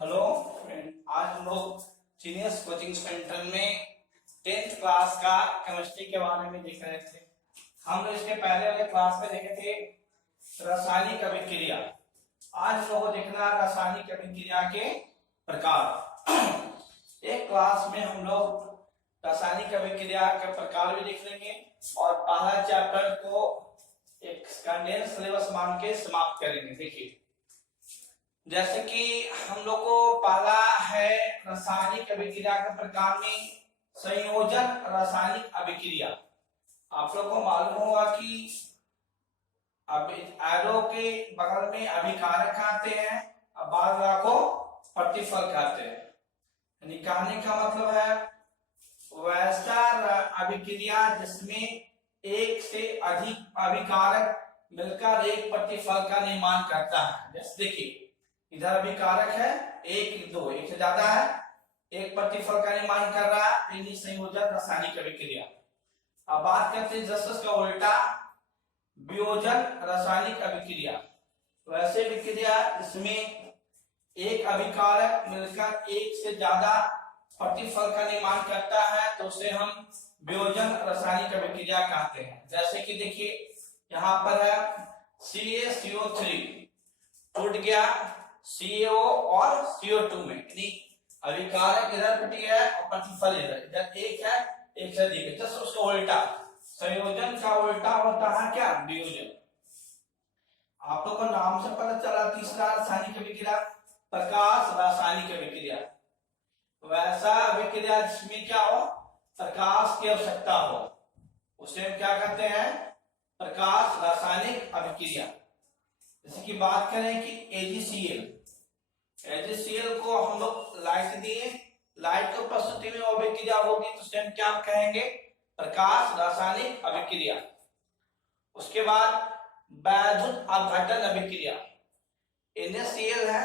Hello friend, आज हम लोग सीनियर्स कोचिंग सेंटर में 10th क्लास का केमिस्ट्री के बारे में देख रहे थे। हम लोग इसके पहले वाले क्लास में देखे थे रासायनिक अभिक्रिया। आज हम लोग को देखना रासायनिक अभिक्रिया के प्रकार। एक क्लास में हम लोग रासायनिक अभिक्रिया के प्रकार भी देख लेंगे और पहला चैप्टर को एक कंडेंस सिलेबस मान के समाप्त करेंगे। देखिए, जैसे कि हम लोग को पहला है रासायनिक अभिक्रिया के प्रकार में संयोजन रासायनिक अभिक्रिया। आप लोग को मालूम होगा कि अब एरो के बगल में अभिकारक आते हैं और बाद को प्रतिफल कहते हैं। यानी कहने का मतलब है वैसा अभिक्रिया जिसमें एक से अधिक अभिकारक मिलकर एक प्रतिफल का निर्माण करता है। जैसे देखिए, इधर अभिकारक है एक दो, एक से ज्यादा है, एक प्रतिफल का निर्माण कर रहा है, यानी संयोजन रासायनिक अभिक्रिया। अब बात करते हैं जस्ट का उल्टा वियोजन रासायनिक अभिक्रिया। वैसे अभिक्रिया जिसमें एक अभिकारक मिलकर एक से ज्यादा प्रतिफल का निर्माण करता है तो उसे हम वियोजन रासायनिक अभिक्रिया कहते हैं। जैसे कि देखिए, यहाँ पर है CaCO3 टूट गया CO और CO2 में, यानी अभिकारक इधर टूट गया है और प्रतिफल इधर एक है, एक से अधिक है। जस्ट उसका उल्टा, संयोजन का उल्टा होता है क्या? वियोजन। आप लोग को नाम से पता चला। तीसरा रासायनिक अभिक्रिया प्रकाश रासायनिक अभिक्रिया। वैसा अभिक्रिया जिसमें क्या हो, प्रकाश की आवश्यकता हो, उसे हम क्या कहते हैं? प्रकाश रासायनिक अभिक्रिया। जैसे कि बात करें कि AgCl को हम लोग लाइट दिए, लाइट की उपस्थिति में अभिक्रिया होगी तो उसे हम क्या कहेंगे? प्रकाश रासायनिक अभिक्रिया। उसके बाद वैद्युत अपघटन अभिक्रिया। NaCl है,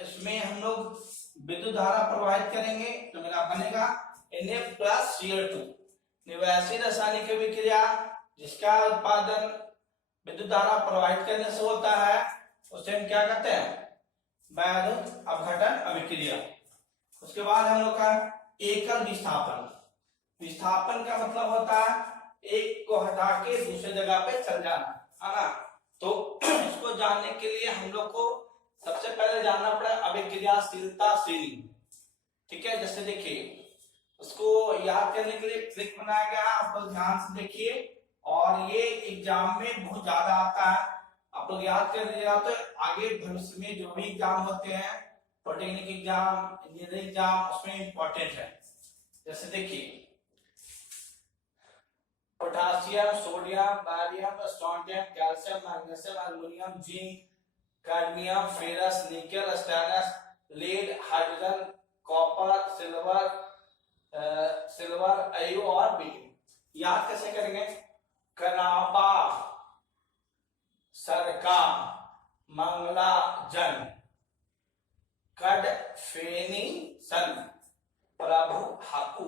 इसमें हम लोग विद्युत धारा प्रवाहित करेंगे तो मेरा बनेगा Na+Cl2। वैसी रासायनिक अभिक्रिया जिसका उत्पादन विद्युत धारा प्रवाहित करने से होता है उसे हम क्या कहते हैं? वैद्युत अपघटन अभिक्रिया। उसके बाद हम लोग का एकल विस्थापन। विस्थापन का मतलब होता है एक को हटा के दूसरे जगह पे चल जाना, है ना। तो इसको जानने के लिए हम लोग को सबसे पहले जानना पड़ा अभिक्रियाशीलता श्रेणी। ठीक है, जैसे देखिए, उसको याद करने के लिए ट्रिक बनाया गया, आप लोग ध्यान से देखिए और ये एग्जाम में बहुत ज्यादा आता है। आप लोग याद कर लीजिएगा तो आगे भविष्य में जो भी एग्जाम होते हैं, पॉलिटेक्निक एग्जाम, इंजीनियरिंग एग्जाम, उसमें इंपॉर्टेंट है। जैसे देखिए, potassium, sodium, barium, strontium, calcium, magnesium, aluminium, zinc, cadmium, ferrous, nickel, stainless, lead, hydrogen, copper, silver, आयु और बीट। याद कैसे करेंगे? कनाबा, सरका, मंगलाजन, कडफेनीसन, प्रभु, हाकू,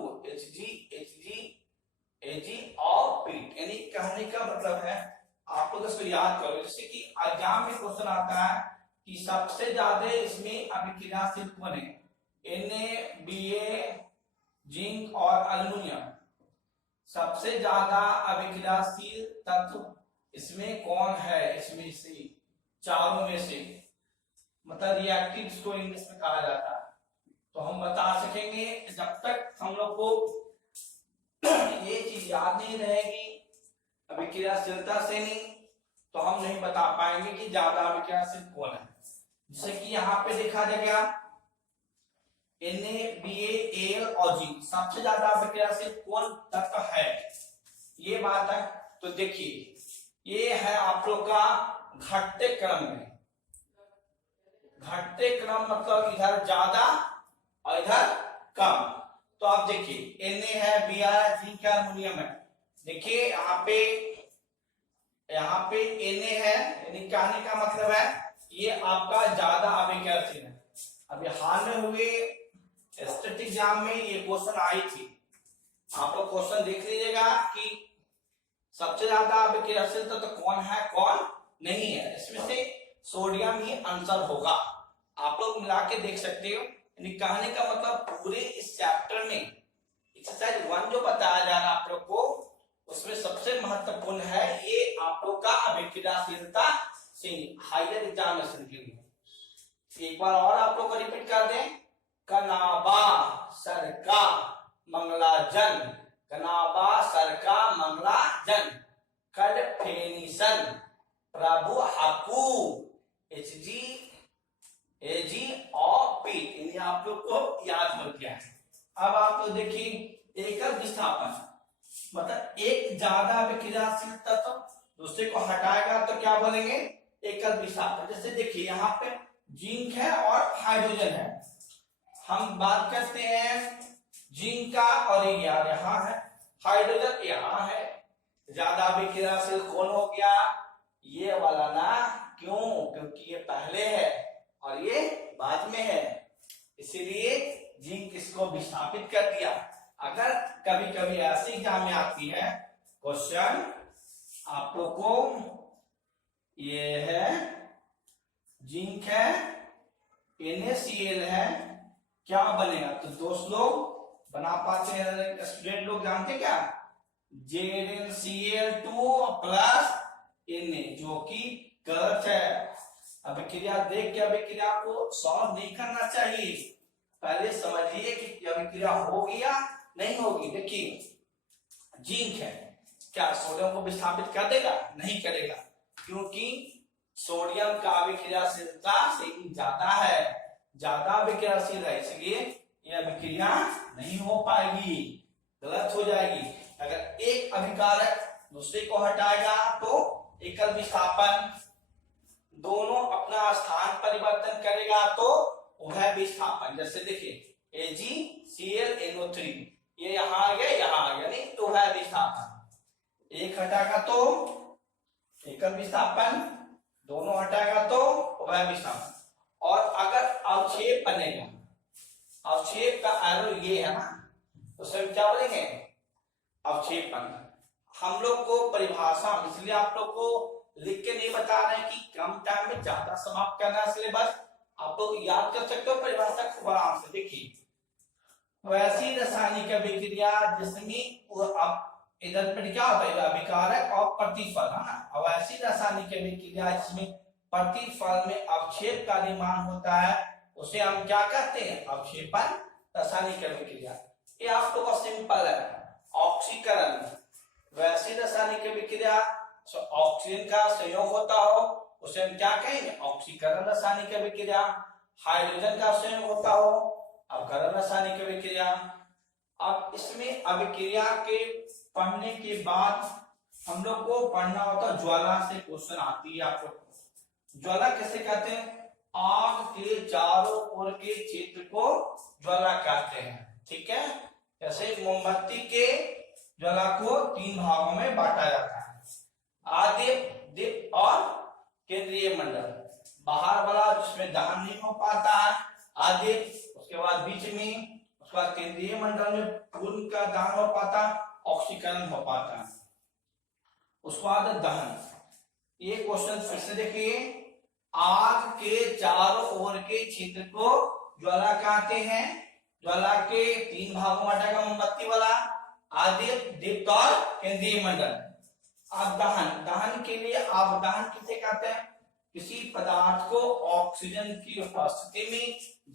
Ag और पीट। यानी कहने का मतलब है आप लोग इसको याद करो। जैसे कि एग्जाम में क्वेश्चन आता है कि सबसे ज्यादा इसमें अभिक्रियाशील कौन है? Na, Ba, जिंक और एल्युमिनियम। सबसे ज्यादा अभिक्रियाशील तत्व इसमें कौन है? इसमें से चारों में से, मतलब रिएक्टिव इसको इंग्लिश में कहा जाता है। तो हम बता सकेंगे जब तक हम लोग को ये चीज याद नहीं रहेगी अभिक्रियाशीलता से नहीं, तो हम नहीं बता पाएंगे कि ज्यादा अभिक्रियाशील कौन है। जैसे कि यहाँ पे देखा जाएगा Na, Ba, Al और G सबसे ज्यादा अभिक्रियाशील कौन तत्व है, ये बात है। तो देखिए, ये है आप लोग का घटते क्रम में। घटते क्रम मतलब इधर ज्यादा और इधर कम। तो आप देखिए, Na है, Br है, जिंक है, एल्युमिनियम है। देखिए यहाँ पे Na है, यानी कहने का मतलब है ये आपका ज्यादा अभिक्रियाशील है। अभी हाल में हुए स्टैटिक एग्जाम में ये क्वेश्चन आई थी, आप लोग क्वेश्चन देख लीजिएगा कि सबसे ज्यादा अभिक्रियाशील तो कौन है, कौन नहीं है। इसमें से सोडियम ही आंसर होगा। आप लोग मिला के देख सकते हो। यानी कहने का मतलब पूरे इस चैप्टर में एक्सरसाइज 1 जो बताया जा रहा है आप लोग को, उसमें सबसे महत्वपूर्ण है ये आप लोग का अभिक्रियाशीलता से हायर एग्जामिनेशन के लिए। एक बार और आप लोग को रिपीट कर दें। कनाबा सरका मंगलाजन, कनाबा सरका मंगलाजन, कल फेनिसन प्रभु हाकू एच जी एजी और पीट। इन्हें आप लोग को याद हो गया है। अब आप लोग देखिए एकल विस्थापन मतलब एक ज्यादा विक्रियाशील तत्व दूसरे को हटाएगा तो क्या बोलेंगे, एकल विस्थापन। जैसे देखिए यहाँ पे जिंक है और हाइड्रोजन है, हम बात करते हैं जिंक का और ये यहाँ है, हाइड्रोजन यहाँ है। ज्यादा विक्रियाशील कौन हो गया, ये वाला ना। क्यों, क्योंकि ये पहले है और ये बाद में है, इसीलिए जिंक इसको विस्थापित कर दिया। अगर कभी कभी ऐसी एग्जाम में आती है क्वेश्चन आप लोग को, ये है जिंक है NaCl है, क्या बनेगा, तो दोस्त लोग बना पाते हैं, स्टूडेंट लोग जानते क्या, ZnCl2 प्लस Na, जो कि गलत है। अभिक्रिया देख के अभिक्रिया को सॉल्व नहीं करना चाहिए, पहले समझिए कि अभिक्रिया होगी या नहीं होगी। देखिए जिंक है, क्या सोडियम को विस्थापित कर देगा, नहीं करेगा, क्योंकि सोडियम का अभिक्रियाशीलता से ज्यादा है, ज्यादा अभिक्रियाशील है, इसलिए यह अभिक्रिया नहीं हो पाएगी, गलत हो जाएगी। अगर एक अभिकारक दूसरे को हटाएगा तो एकल विस्थापन, दोनों अपना स्थान परिवर्तन करेगा तो उभय विस्थापन। जैसे देखिए AgClNO3, ये यहाँ आ गया, यहाँ आ गया, नहीं तो उभय विस्थापन। एक हटाएगा तो एकल विस्थापन, दोनों हटाएगा तो उभय विस्थापन। और अगर अवक्षेप बनेगा, अवक्षेप का एरो ये है ना, तो सर क्या बोलेंगे, अवक्षेपन। हम लोग को परिभाषा इसलिए आप लोग को लिख के नहीं बता रहे हैं कि कम टाइम में ज्यादा समाप्त करना है सिलेबस, आप लोग याद कर सकते हो परिभाषा खूब आराम से। देखिए वैसी रासायनिक अभिक्रिया जिसमें अब इधर पर क्या होता है, अभिकारक और प्रतिफल है ना। वैसी रासायनिक अभिक्रिया जिसमें प्रतिफल में अवक्षेप का निर्माण होता है उसे हम क्या कहते हैं, अवक्षेपन रासायनिक अभिक्रिया। ये आप लोग का सिंपल है। ऑक्सीकरण, वैसी रासायनिक अभिक्रिया ऑक्सीजन का संयोग होता हो उसे हम क्या कहेंगे, ऑक्सीकरण रासायनिक अभिक्रिया। हाइड्रोजन का संयोग होता हो अपकरण रासायनिक अभिक्रिया। अब इसमें अभिक्रिया के पढ़ने के बाद हम लोग को पढ़ना होता ज्वाला से क्वेश्चन आती है आप लोग। ज्वाला कैसे कहते हैं, आग के चारों ओर के क्षेत्र को ज्वाला कहते हैं, ठीक है। जैसे मोमबत्ती के ज्वाला को 3 भागों में बांटा जाता है, आदिप, दीप और केंद्रीय मंडल। बाहर वाला जिसमें दहन नहीं हो पाता है आदिप, उसके बाद बीच में, उसके बाद केंद्रीय मंडल में पूर्ण का दहन हो पाता, ऑक्सीकरण हो पाता, उसके बाद दहन। ये क्वेश्चन फिर से देखिए, आग के चारों ओर के क्षेत्र को ज्वाला कहते हैं। ज्वाला के 3 भागों में बांटा, मोमबत्ती वाला, आदिप, दीप्त और केंद्रीय मंडल। अब दहन, दहन के लिए आप दहन किसे कहते हैं, किसी पदार्थ को ऑक्सीजन की उपस्थिति में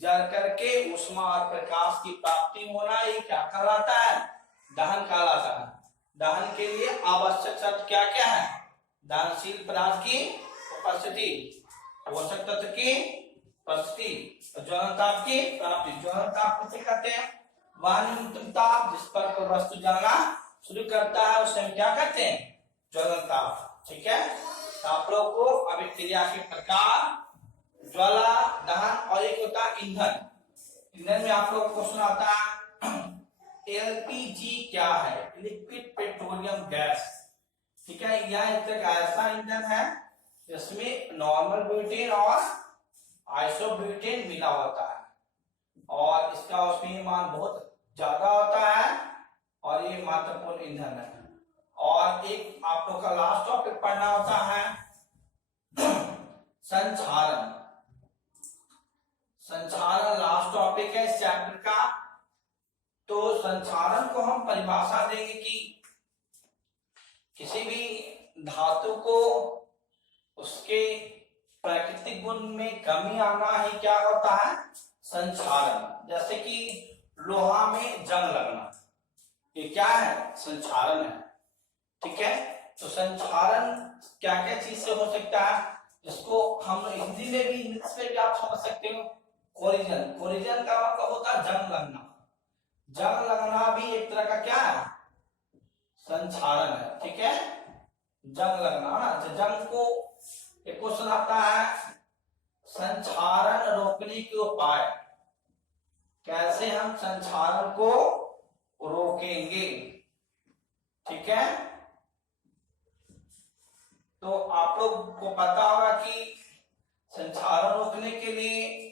जल करके ऊष्मा और प्रकाश की प्राप्ति होना, ये क्या कहलाता है, दहन कहलाता है। दहन के लिए आवश्यक शर्त क्या क्या है, दहनशील पदार्थ की उपस्थिति, पोषक तत्व की उपस्थिति, ज्वलन ताप की प्राप्ति। ज्वलन ताप किसे कहते हैं, वह न्यूनतम ताप जिस पर कोई वस्तु जलना शुरू करता है उसे हम क्या कहते हैं, ज्वलन ताप, ठीक है। तो आप लोग को अभिक्रिया के प्रकार, ज्वाला, दहन और एक होता है ईंधन। ईंधन में आप लोग क्वेश्चन आता है LPG क्या है, लिक्विड पेट्रोलियम गैस, ठीक है। यह एक ऐसा ईंधन है जिसमें नॉर्मल ब्यूटेन और आइसोब्यूटेन मिला होता है और इसका उसमें मान बहुत ज्यादा होता है और ये महत्वपूर्ण ईंधन है। और एक आप लोग का लास्ट टॉपिक पढ़ना होता है संक्षारण। टॉपिक है इस चैप्टर का। तो संचालन को हम परिभाषा देंगे कि किसी भी धातु को उसके प्राकृतिक गुण में कमी आना ही क्या होता है, संचालन। जैसे कि लोहा में जंग लगना, ये क्या है, संचालन है। ठीक है, तो संचालन क्या क्या चीज से हो सकता है, जिसको हम हिंदी में भी, इंग्लिश में भी आप समझ सकते हो, कोलिजन। कोलिजन का मतलब होता है जंग लगना। जंग लगना भी एक तरह का क्या है, संचालन है। ठीक है, जंग लगना ना, जंग को एक क्वेश्चन आता है, संचालन रोकने के उपाय, कैसे हम संचालन को रोकेंगे। ठीक है, तो आप लोग को पता होगा कि संचालन रोकने के लिए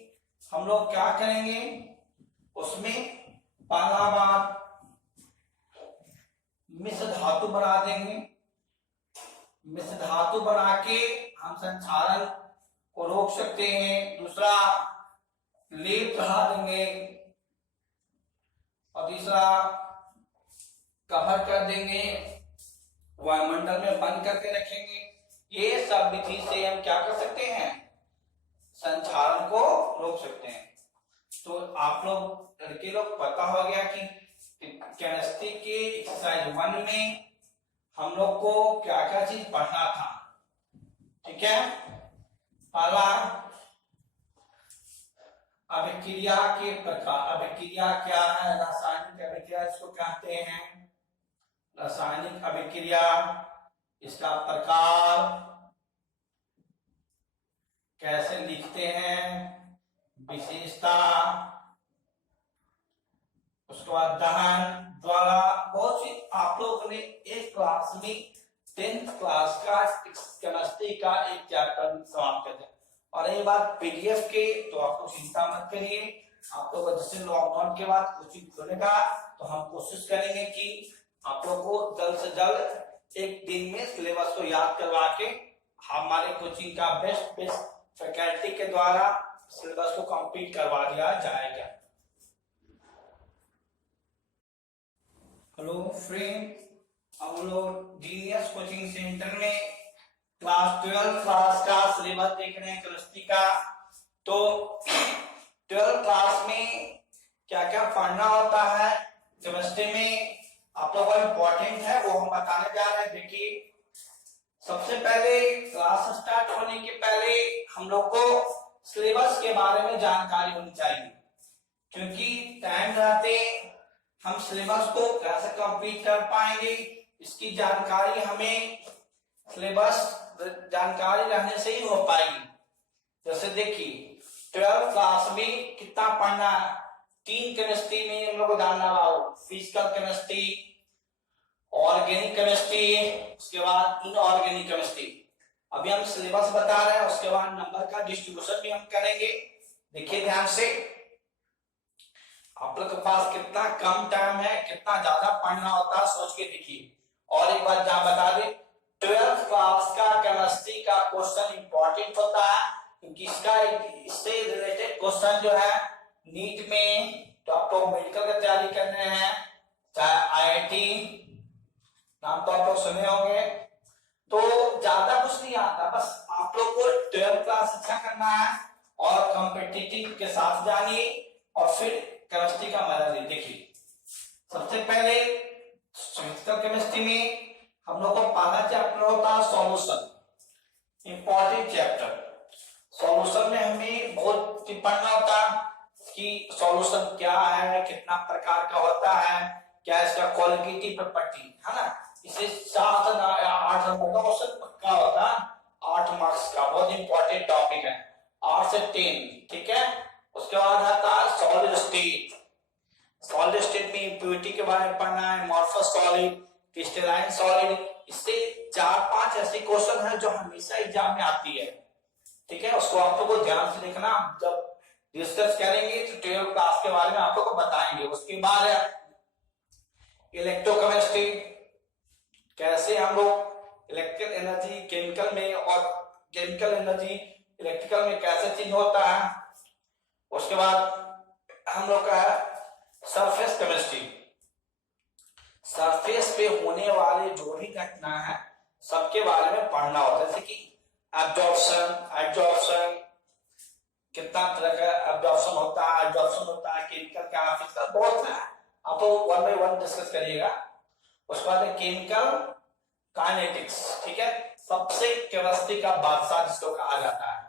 हम लोग क्या करेंगे, उसमें पहला बात मिश्र धातु बना देंगे। मिश्र धातु बना के हम संचालन को रोक सकते हैं। दूसरा, लेप चढ़ा देंगे। और तीसरा, कवर कर देंगे, वायुमंडल में बंद करके रखेंगे। ये सब विधि से हम क्या कर सकते हैं, संचालन को रोक सकते हैं। तो आप लोग लड़के लोग पता हो गया कि केमिस्ट्री के एक्सरसाइज 1 में हम लोग को क्या क्या चीज पढ़ना था। ठीक है, पहला अभिक्रिया के प्रकार। अभिक्रिया क्या है, रासायनिक अभिक्रिया इसको कहते हैं, रासायनिक अभिक्रिया, इसका प्रकार, कैसे लिखते हैं, विशेषता, उसके बाद दहन, ज्वाला, बहुत सी आप लोगों ने एक क्लास में 10th क्लास का केमिस्ट्री का एक चैप्टर समाप्त कर दिया। और ये बात पीडीएफ के, तो आप लोग चिंता मत करिए, आप लोग जैसे लॉकडाउन के बाद कोचिंग खुलेगा तो हम कोशिश करेंगे कि आप लोग को जल्द से जल्द एक दिन में सिलेबस को याद करवा के हमारे कोचिंग का बेस्ट फैकल्टी के द्वारा सिलेबस को कंप्लीट करवा दिया जाएगा। हेलो फ्रेंड, हम लोग जीनियस कोचिंग सेंटर में क्लास 12 क्लास का सिलेबस देख रहे हैं केमिस्ट्री का। तो 12 क्लास में क्या क्या पढ़ना होता है केमिस्ट्री में, आप लोगों को इम्पोर्टेंट है, वो हम बताने जा रहे हैं। देखिए, सबसे पहले क्लास स्टार्ट होने के पहले हम लोग को सिलेबस के बारे में जानकारी होनी चाहिए, क्योंकि टाइम रहते हम सिलेबस को कैसे कंप्लीट कर पाएंगे, इसकी जानकारी हमें सिलेबस जानकारी रहने से ही हो पाएगी। जैसे देखिए, 12 क्लास में कितना पढ़ना है, 3 केमिस्ट्री में हम लोग को जानना होगा, फिजिकल केमिस्ट्री, ऑर्गेनिक केमिस्ट्री, उसके बाद इनऑर्गेनिक केमिस्ट्री। अभी हम सिलेबस बता रहे हैं, उसके बाद नंबर का डिस्ट्रीब्यूशन भी हम करेंगे। देखिए ध्यान से, आप लोग के पास कितना कम टाइम है, कितना ज्यादा पढ़ना होता है, सोच के देखिए। और एक बार जहां बता दें, 12th क्लास का केमिस्ट्री का क्वेश्चन इंपॉर्टेंट होता है, क्योंकि इससे रिलेटेड क्वेश्चन जो है नीट में, तो आप लोग मेडिकल की तैयारी कर रहे हैं, चाहे आईआईटी, नाम तो आप लोग सुने होंगे, तो ज्यादा कुछ नहीं आता, बस आप लोग को 12th क्लास अच्छा करना है और कॉम्पिटिटिव के साथ जानिए और फिर केमिस्ट्री का मजा लीजिए। देखिए, सबसे पहले फिजिकल केमिस्ट्री में हम लोग को पहला चैप्टर होता है सॉल्यूशन, इंपॉर्टेंट चैप्टर। सॉल्यूशन में हमें बहुत पढ़ना होता है कि सॉल्यूशन क्या है, कितना प्रकार का होता है, क्या इसका क्वालिटेटिव प्रॉपर्टी है ना। इसे 7 से 8 नंबर का क्वेश्चन पक्का होता है, 8 मार्क्स का, बहुत इंपॉर्टेंट टॉपिक है, 8 से 10। ठीक है, उसके बाद आता है सॉलिड स्टेट। सॉलिड स्टेट में इम्प्योरिटी के बारे में पढ़ना है, अमोर्फस सॉलिड, क्रिस्टलाइन सॉलिड। इससे 4-5 ऐसे क्वेश्चन है जो हमेशा एग्जाम में आती है। ठीक है, उसको आप लोगों को ध्यान से देखना, जब डिस्कस करेंगे तो 12 क्लास के बारे में आप लोग को बताएंगे। उसके बाद इलेक्ट्रोकेमिस्ट्री, कैसे हम लोग इलेक्ट्रिकल एनर्जी केमिकल में और केमिकल एनर्जी इलेक्ट्रिकल में कैसे चेंज होता है। उसके बाद हम लोग का सरफेस केमिस्ट्री। सरफेस पे होने वाले जो भी घटना है सबके बारे में पढ़ना होता है, जैसे कि एब्जॉर्प्शन कितना तरह का एब्जॉर्प्शन होता है, केमिकल का, फिजिकल, बहुत है, आप वन बाय वन डिस्कस करिएगा। उसके बाद केमिकल काइनेटिक्स, ठीक है, सबसे केमिस्ट्री का बादशाह जिसको कहा जाता है,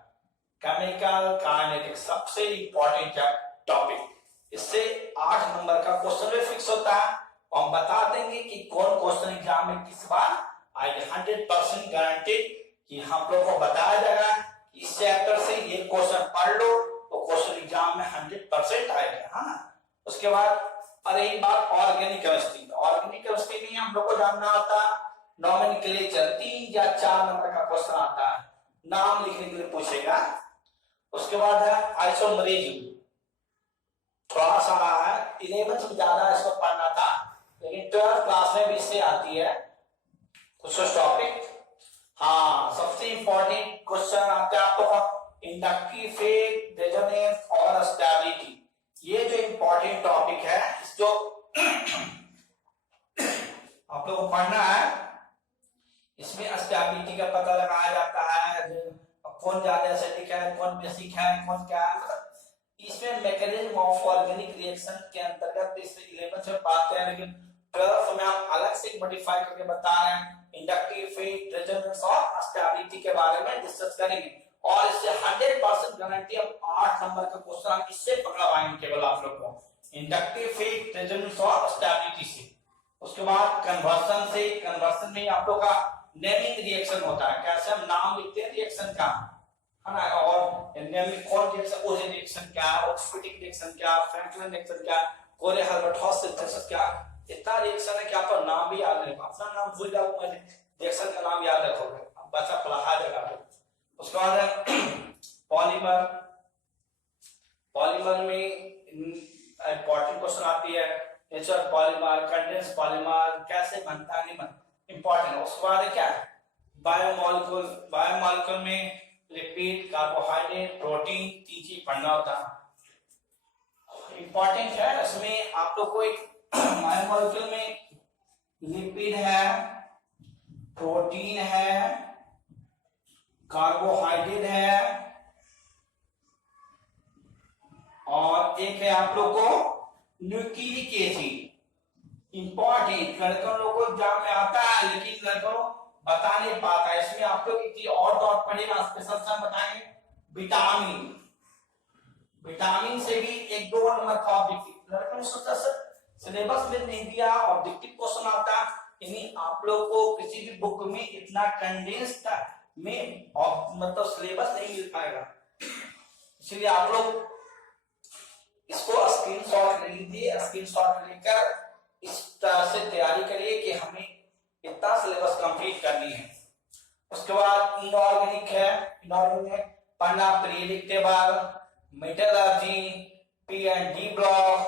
केमिकल काइनेटिक्स सबसे इंपॉर्टेंट टॉपिक। इससे 8 नंबर का क्वेश्चन भी फिक्स होता है, हम बता देंगे कि कौन क्वेश्चन एग्जाम में किस बार आएगा। 100% गारंटेड कि हम लोग को बताया जाएगा इस चैप्टर से ये क्वेश्चन पढ़ लो तो क्वेश्चन एग्जाम में 100% आएगा, हाँ। उसके बाद अरे बात ऑर्गेनिक केमिस्ट्री में हम लोग को जानना होता नॉमेनक्लेचर, 3 या 4 नंबर का क्वेश्चन आता है, नाम लिखने के लिए पूछेगा। उसके बाद है आइसोमरिज्म, थोड़ा सा है 11th में ज्यादा इसको पढ़ना था, लेकिन 12th क्लास में भी इससे आती है कुछ टॉपिक। हाँ, सबसे इंपॉर्टेंट क्वेश्चन आता है आपको इंडक्टिव इफेक्ट, रेजोनेंस और स्टेबिलिटी। ये जो इंपॉर्टेंट टॉपिक है, जो आप लोगों को पढ़ना है, इसमें स्टेबिलिटी का पता लगाया जाता है, कौन ज्यादा एसिडिक है, कौन बेसिक है, कौन क्या है। इसमें मैकेनिज्म ऑफ ऑर्गेनिक रिएक्शन के अंतर्गत इसमें 11th में पढ़ते हैं, लेकिन 12th में हम अलग से मॉडिफाई करके बता रहे हैं। इंडक्टिव इफेक्ट, रेजोनेंस और स्टेबिलिटी के बारे में डिस्कस करेंगे, और इससे 100% गारंटी हम 8 नंबर का क्वेश्चन हम इससे पकड़वाएंगे केवल आप लोग को, इंडक्टिव इफेक्ट, रेजोनेंस और स्टेबिलिटी से। उसके बाद कन्वर्सन में आप लोग का नेमिंग रिएक्शन होता है, कैसे हम नाम लिखते हैं रिएक्शन का, है ना, और नेमिंग कौन रिएक्शन, ओजन रिएक्शन क्या, ऑक्सीडेटिव रिएक्शन क्या, फ्रैंकलिन रिएक्शन क्या, कोरे-हाल्बर्ट-हॉस सिंथेसिस क्या, इतना रिएक्शन है कि आपका नाम भी याद रखेगा, अपना नाम भूल जाओ, रिएक्शन का नाम याद रखोगे, अब बच्चा पढ़ा जाएगा। उसके बाद पॉलीमर में इंपॉर्टेंट क्वेश्चन आती है, नेचर पॉलीमर, कंडेंस पॉलीमर, कैसे बनता है, नहीं बनता, इंपॉर्टेंट। उसके बाद क्या है बायोमॉलिक्यूल में लिपिड, कार्बोहाइड्रेट, प्रोटीन, 3 चीज पढ़ना होता है, इंपॉर्टेंट है। इसमें आप लोग को एक बायोमॉलिक्यूल में लिपिड है, प्रोटीन है, कार्बोहाइड्रेट है, और एक है आप लोग को न्यूक्लिक एसिड। इंपॉर्टेंट, लड़कों लोग को एग्जाम में आता है लेकिन लड़कों बता नहीं पाता है। इसमें आप लोग एक और टॉप पढ़ेगा, स्पेशल सा बताएंगे विटामिन से भी 1-2 नंबर का ऑब्जेक्टिव लड़कों ने सोचा सर सिलेबस में नहीं दिया, ऑब्जेक्टिव क्वेश्चन आता, यानी आप लोग को किसी भी बुक में इतना कंडेंस्ड में मतलब सिलेबस नहीं मिल पाएगा, इसलिए आप लोग इसको स्क्रीनशॉट ले लीजिए, स्क्रीनशॉट लेकर इस तरह से तैयारी करिए कि हमें इतना सिलेबस कंप्लीट करनी है। उसके बाद इनऑर्गेनिक है, इनऑर्गेनिक पढ़ना, periodic table, metallurgy, P and D block,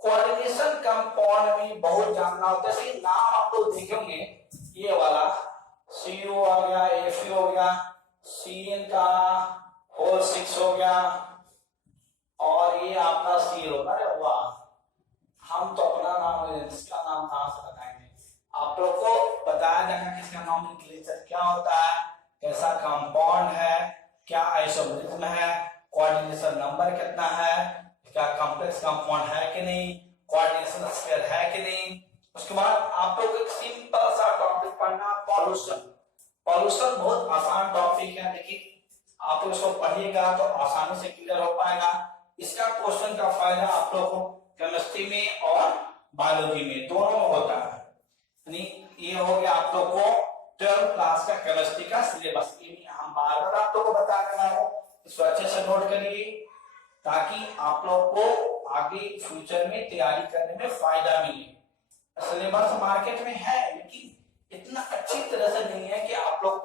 coordination compound में बहुत जानना होता है। नाम आप लोग देखेंगे, ये वाला CO आ गया, FE हो गया, CN का होल 6 हो गया, और ये आपका CL होगा। अरे वाह, हम तो अपना नाम, इसका नाम कहां से बताएंगे, आप लोग को बताया जाएगा कि इसका नॉमेनक्लेचर क्या होता है, कैसा कंपाउंड है, क्या आइसोमरिज्म है, कोऑर्डिनेशन नंबर कितना है, क्या कॉम्प्लेक्स कंपाउंड है कि नहीं, कोऑर्डिनेशन स्क्वायर है कि नहीं। उसके बाद आप लोग एक सिंपल सा टॉपिक पढ़ना, पॉल्यूशन बहुत आसान टॉपिक है, लेकिन आप लोग इसको पढ़िएगा तो आसानी से क्लियर हो पाएगा। इसका क्वेश्चन का फायदा आप लोग को केमिस्ट्री में और बायोलॉजी में दोनों में होता है। ये हो गया आप लोग को 12th क्लास का केमिस्ट्री का सिलेबस। हम बार बार आप लोग को बता रहा हूं, इसको अच्छे से नोट करिए ताकि आप लोग को आगे फ्यूचर में तैयारी करने में फायदा मिले। सिलेबस मार्केट में है लेकिन इतना अच्छी तरह से नहीं है कि आप लोग